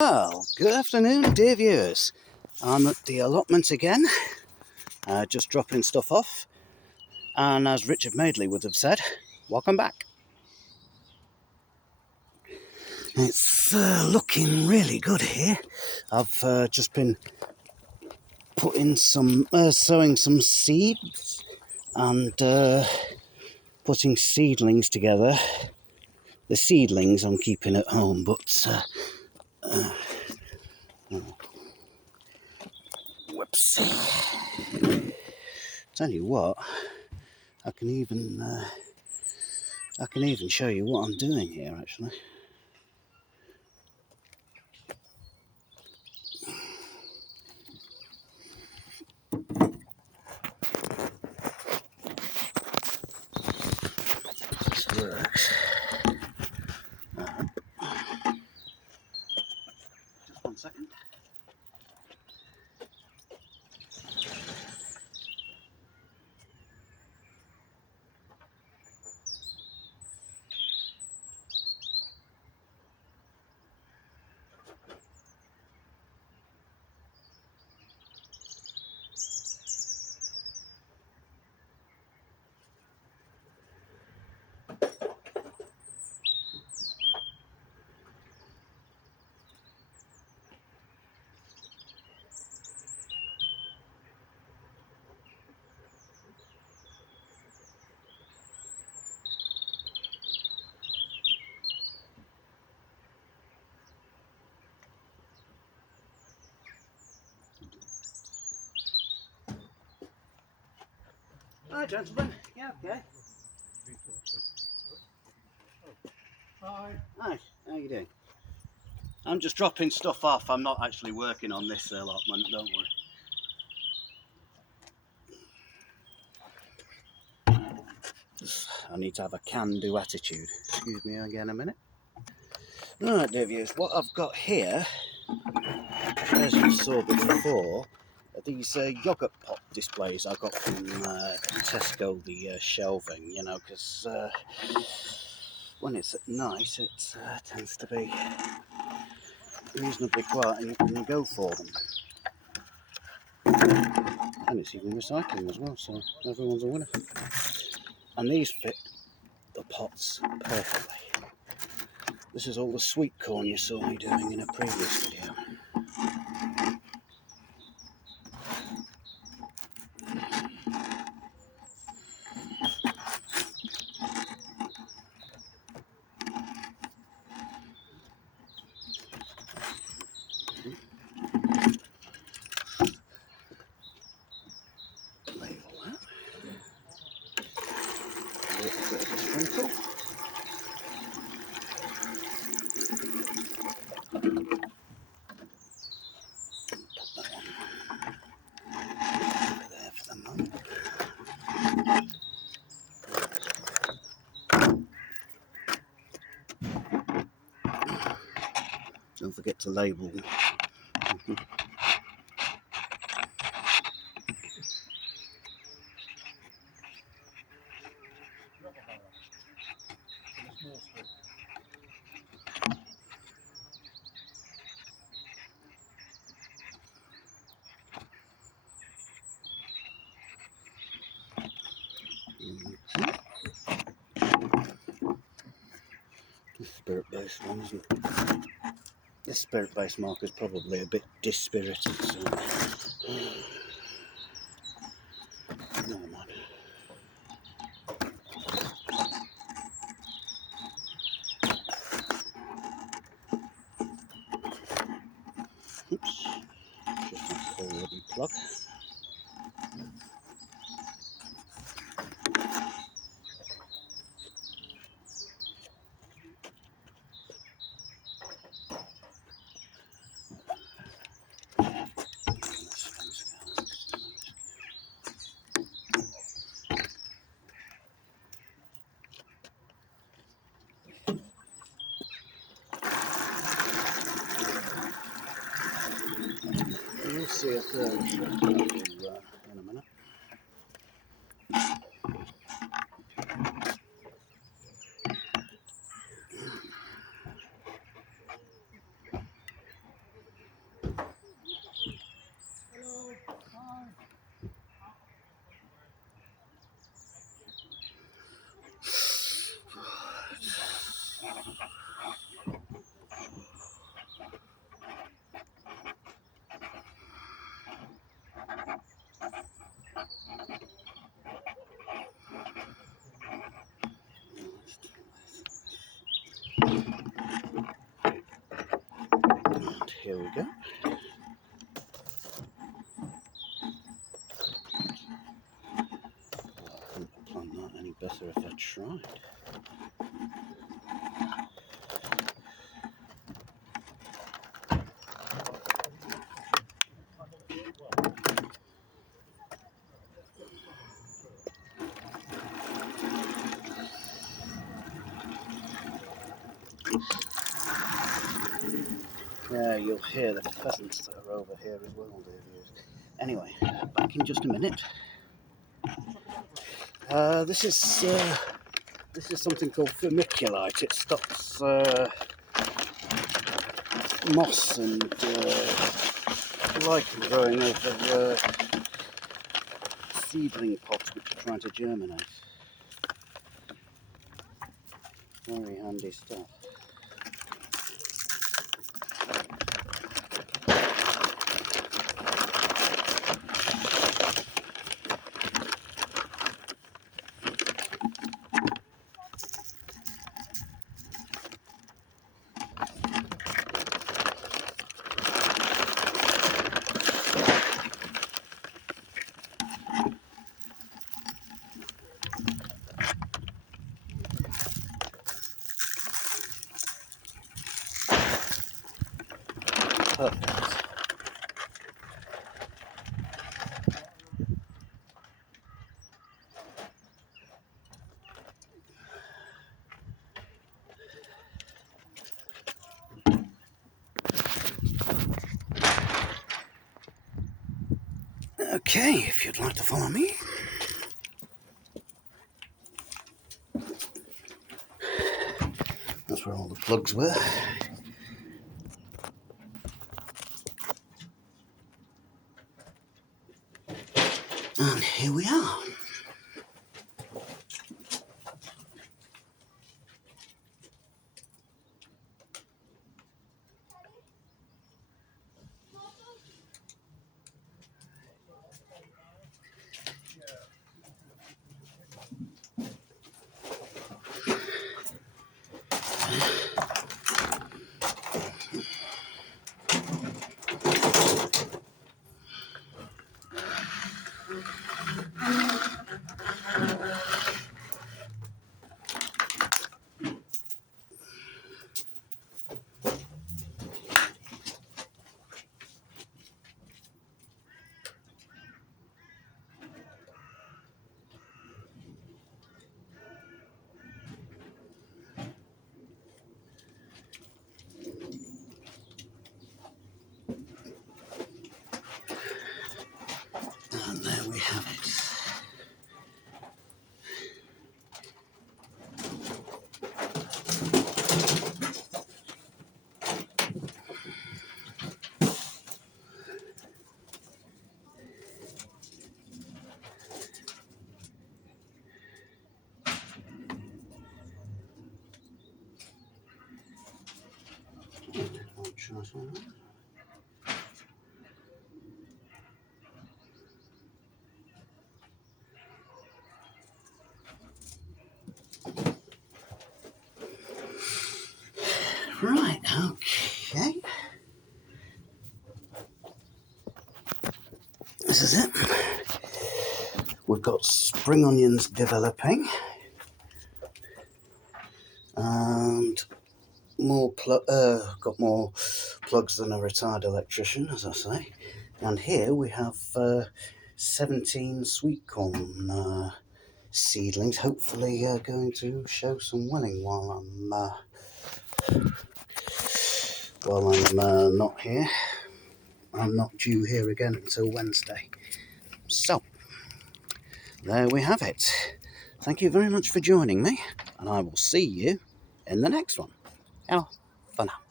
Well, good afternoon, dear viewers. I'm at the allotment again, just dropping stuff off. And as Richard Madeley would have said, welcome back. It's looking really good here. I've just been putting sowing some seeds and putting seedlings together. The seedlings I'm keeping at home, but whoops. Tell you what, I can even show you what I'm doing here actually. This works. Just 1 second. Hi, gentlemen. Yeah, okay. Hi. Hi. How you doing? I'm just dropping stuff off. I'm not actually working on this allotment. Don't worry. I need to have a can-do attitude. Excuse me again a minute. Right, dear viewers, what I've got here, as you saw before, are these yoghurt pot displays I got from Tesco, the shelving, you know, because when it's at night it tends to be reasonably quiet and you can go for them. And it's even recycling as well, so everyone's a winner. And these fit the pots perfectly. This is all the sweet corn you saw me doing in a previous video. Label that. A little bit of a sprinkle. There for the moment. Don't forget to label them. Spirit-based one, isn't it? This spirit-based marker is probably a bit dispirited, so never mind. Oops, just already plug. You'll see a third shot in a minute. here we go. I couldn't plant that any better if I tried. Yeah, you'll hear the pheasants that are over here as well, dear viewers. Anyway, back in just a minute. This is something called vermiculite. It stops moss and lichen growing over seedling pots which are trying to germinate. Very handy stuff. Perfect. Okay, if you'd like to follow me. That's where all the plugs were. And here we are. And there we have it. I'll try some of that. Right, okay. This is it. We've got spring onions developing. And got more plugs than a retired electrician, as I say. And here we have 17 sweetcorn seedlings, hopefully going to show some willing while I'm not here. I'm not due here again until Wednesday. So, there we have it. Thank you very much for joining me, and I will see you in the next one. Ciao for now.